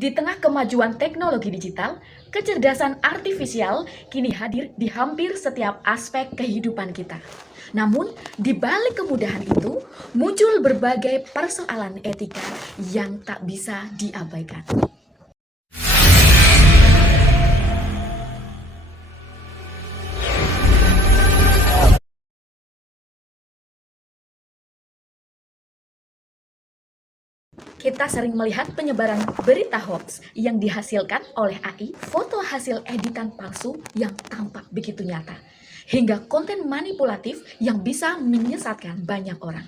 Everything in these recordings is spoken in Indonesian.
Di tengah kemajuan teknologi digital, kecerdasan artifisial kini hadir di hampir setiap aspek kehidupan kita. Namun, di balik kemudahan itu, muncul berbagai persoalan etika yang tak bisa diabaikan. Kita sering melihat penyebaran berita hoax yang dihasilkan oleh AI, foto hasil editan palsu yang tampak begitu nyata, hingga konten manipulatif yang bisa menyesatkan banyak orang.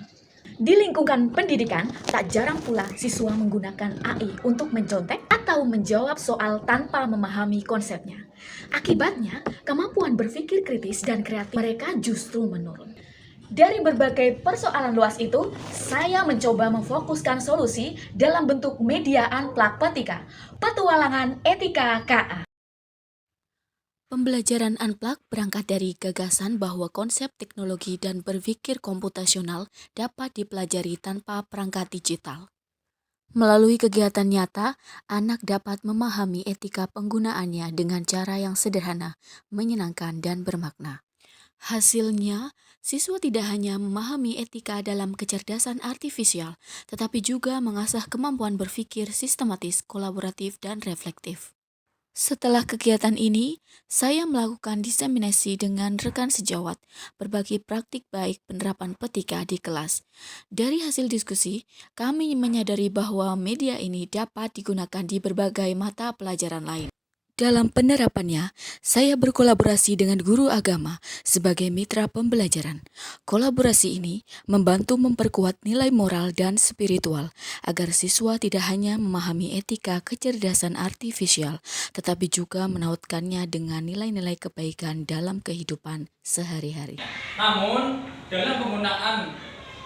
Di lingkungan pendidikan, tak jarang pula siswa menggunakan AI untuk mencontek atau menjawab soal tanpa memahami konsepnya. Akibatnya, kemampuan berpikir kritis dan kreatif mereka justru menurun. Dari berbagai persoalan luas itu, saya mencoba memfokuskan solusi dalam bentuk media Unplugged Petika, Petualangan Etika KA. Pembelajaran Unplugged berangkat dari gagasan bahwa konsep teknologi dan berpikir komputasional dapat dipelajari tanpa perangkat digital. Melalui kegiatan nyata, anak dapat memahami etika penggunaannya dengan cara yang sederhana, menyenangkan, dan bermakna. Hasilnya, siswa tidak hanya memahami etika dalam kecerdasan artifisial, tetapi juga mengasah kemampuan berpikir sistematis, kolaboratif, dan reflektif. Setelah kegiatan ini, saya melakukan diseminasi dengan rekan sejawat, berbagi praktik baik penerapan petika di kelas. Dari hasil diskusi, kami menyadari bahwa media ini dapat digunakan di berbagai mata pelajaran lain. Dalam penerapannya, saya berkolaborasi dengan guru agama sebagai mitra pembelajaran. Kolaborasi ini membantu memperkuat nilai moral dan spiritual agar siswa tidak hanya memahami etika kecerdasan artifisial, tetapi juga menautkannya dengan nilai-nilai kebaikan dalam kehidupan sehari-hari. Namun, dalam penggunaan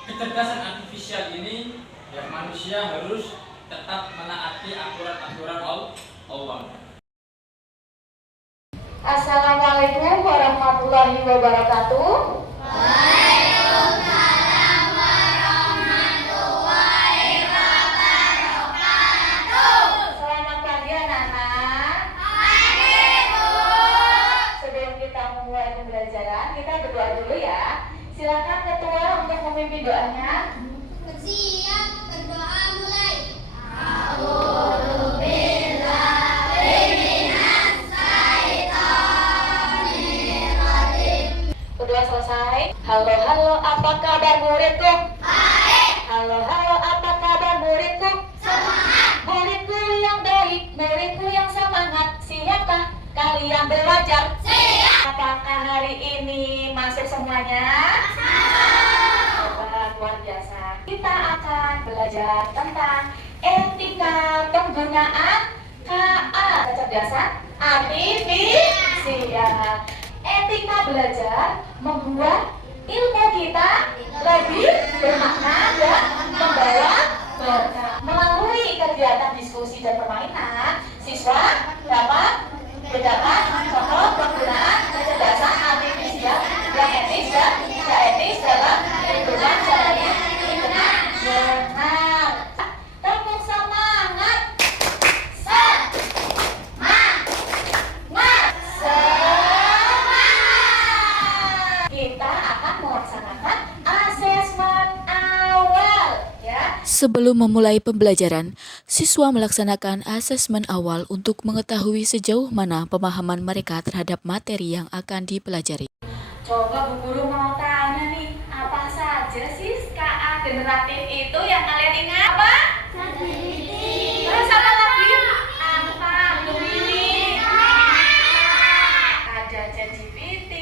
kecerdasan artifisial ini, manusia harus tetap menaati aturan-aturan Allah. Assalamualaikum warahmatullahi wabarakatuh. Waalaikumsalam warahmatullahi wabarakatuh. Selamat pagi anak-anak. Pagi, Bu. Sebelum kita memulai pembelajaran, kita berdoa dulu ya. Silakan ketua untuk memimpin doanya. Siap, berdoa mulai. Berdoa selesai. Halo, apa kabar muridku? Baik. Halo, apa kabar muridku? Semangat. Muridku yang baik, muridku yang semangat. Siapkah kalian belajar? Siap. Apakah hari ini masuk semuanya? Hebat, luar biasa. Kita akan belajar tentang etika penggunaan KA, kecerdasan artifisial. Etika belajar membuat ilmu kita lebih bermakna dan membawa berkah. Melalui kegiatan diskusi dan permainan, siswa dapat mendapat contoh penggunaan kecerdasan artifisial yang etis dan tidak etis dalam kehidupan sehari-hari. Benar. Tepuk semangat. Kita akan melaksanakan asesmen awal ya. Sebelum memulai pembelajaran, siswa melaksanakan asesmen awal untuk mengetahui sejauh mana pemahaman mereka terhadap materi yang akan dipelajari. Coba Bu Guru mau tanya nih, apa saja sih KA generatif itu yang kalian ingat? Apa? Terus apa lagi? Apa? Gemini. Ada ChatGPT,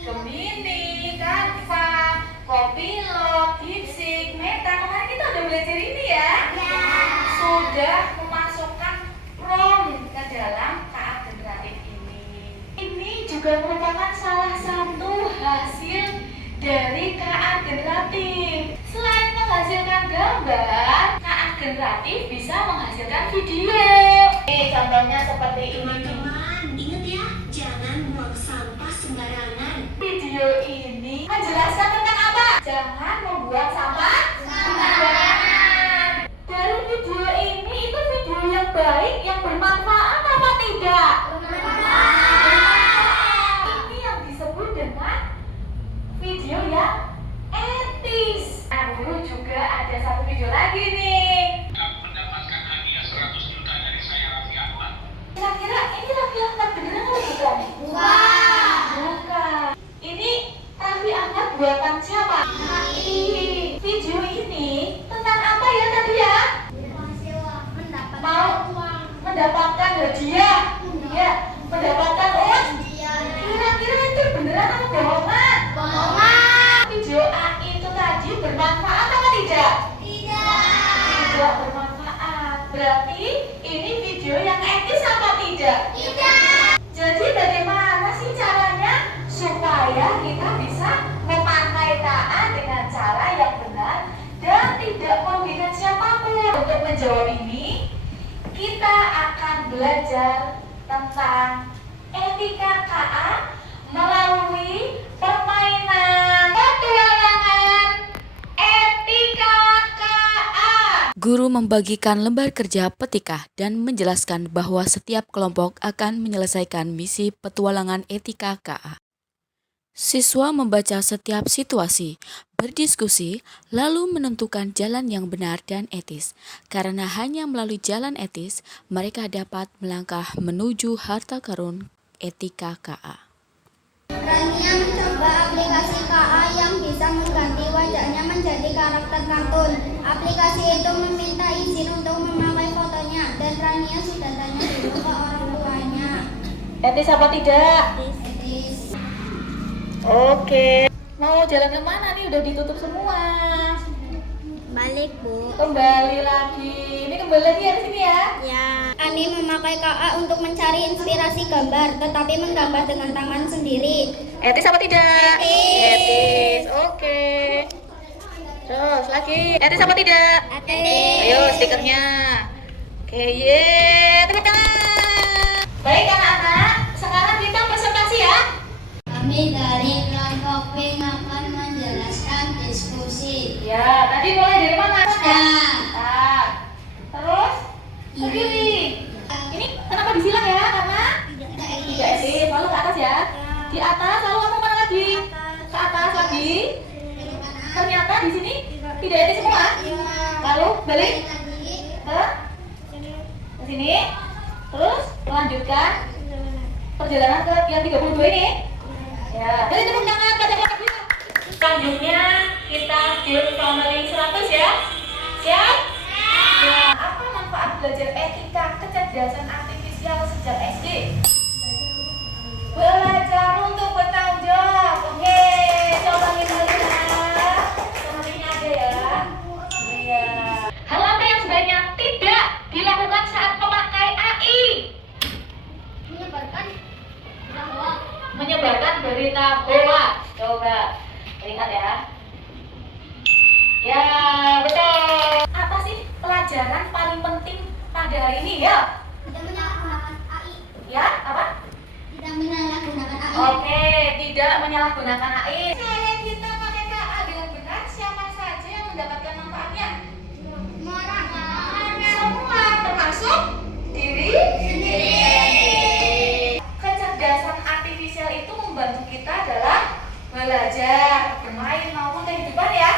Gemini, Canva, Copilot, DeepSeek, Meta. Kemarin kita udah belajar ini ya? Sudah memasukkan prompt ke dalam KA generatif ini. Ini juga merupakan salah satu hasil dari KA generatif. Selain menghasilkan gambar, KA generatif bisa menghasilkan video. Contohnya seperti ini. Teman-teman, ingat ya, jangan buang sampah sembarangan. Video ini menjelaskan tentang apa? Jangan membuang sampah sembarangan. Dari video ini itu video yang baik, yang bermanfaat apa tidak? Ini yang disebut dengan video yang etis. Nah, guru juga ada satu video lagi nih. Mendapatkan hadiah 100 juta dari saya, Raffi Ahmad. Kira-kira ini Raffi Ahmad beneran atau bukan? Bukan. Ini Raffi Ahmad buatan siapa? Video ini tentang apa ya tadi ya? Mau mendapatkan hadiah, ya, mendapatkan uang. Kira-kira itu beneran atau bohongan? Video A itu tadi bermanfaat apa tidak? Tidak bermanfaat. Berarti ini video yang etis apa tidak? Jadi bagaimana sih caranya supaya kita bisa memakai taat dengan cara yang benar dan tidak merugikan siapapun? Untuk menjawab ini, kita akan belajar tentang etika KA melalui permainan petualangan etika KA. Guru membagikan lembar kerja petikah dan menjelaskan bahwa setiap kelompok akan menyelesaikan misi petualangan etika KA. Siswa membaca setiap situasi, berdiskusi, lalu menentukan jalan yang benar dan etis. Karena hanya melalui jalan etis, mereka dapat melangkah menuju harta karun etika KA. Rania mencoba aplikasi KA yang bisa mengganti wajahnya menjadi karakter kartun. Aplikasi itu meminta izin untuk memakai fotonya dan Rania sudah tanya dulu ke orang tuanya. Etis apa tidak? Etis. Oke. Mau jalan kemana nih? Udah ditutup semua. Balik, Bu. Kembali lagi. Ini kembali lagi ya di sini ya. Ya. Ani memakai KA untuk mencari inspirasi gambar, tetapi menggambar dengan tangan sendiri. Etis apa tidak? Etis. Etis. Oke. Terus lagi. Etis apa tidak? Etis. Ayo stikernya. Oke, ye. Tepuk tangan. Baik anak-anak, sekarang kita presentasi ya. Kami dari kelompok B akan menjelaskan diskusi. Ya, tadi mulai dari mana? Start. Start. Terus begini. Ini kenapa disilang ya? Karena tidak etis. Lalu ke atas ya. Di atas, lalu kamu mana lagi? Ke atas lagi. Ternyata di sini tidak etis semua. Lalu balik ke sini. Terus lanjutkan perjalanan ke yang 32 ini. Ya. Jadi tepuk tangan pada kelompok kita. Selanjutnya kita build family 100 ya. Siap? Ya. Apa manfaat belajar etika kecerdasan artifisial sejak SD? Belajar untuk bertanggung jawab. Oke, coba kita lihat. Sepertinya ada ya. Iya. Hal apa yang sebaiknya tidak dilakukan saat memakai AI? Menyebarkan berita hoax. Coba lihat ya. Ya, betul. Apa sih pelajaran paling penting pada hari ini ya? Tidak menyalahgunakan AI. Ya, apa? Tidak menyalahgunakan AI. Oke, tidak menyalahgunakan AI. Kalau kita pakai KA dengan benar, siapa saja yang mendapatkan manfaatnya? Semua, termasuk diri sendiri. Kecerdasan artifisial itu membantu kita dalam belajar, bermain maupun kehidupan ya.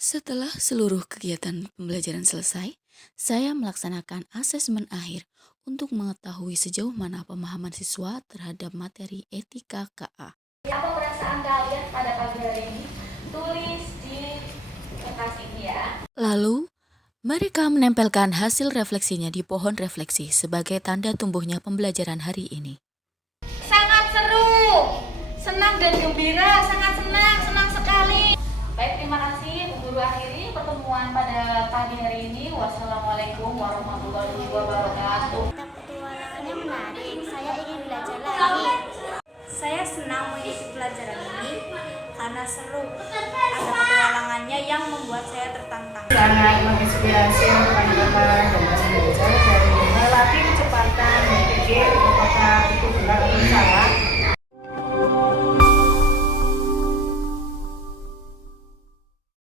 Setelah seluruh kegiatan pembelajaran selesai, saya melaksanakan asesmen akhir untuk mengetahui sejauh mana pemahaman siswa terhadap materi etika KA. Apa perasaan kalian pada pagi hari ini? Tulis di kertas ini ya. Lalu, mereka menempelkan hasil refleksinya di pohon refleksi sebagai tanda tumbuhnya pembelajaran hari ini. Sangat seru, senang dan gembira, sangat senang sekali. Baik, terima kasih. Guru akhiri pertemuan pada pagi hari ini. Wassalamualaikum warahmatullahi wabarakatuh. Petualangannya menarik, saya ingin belajar lagi. Saya senang mengikuti pelajaran ini karena seru. Ada petualangannya yang membuat saya tertantang. Sangat menginspirasi untuk anak-anak dan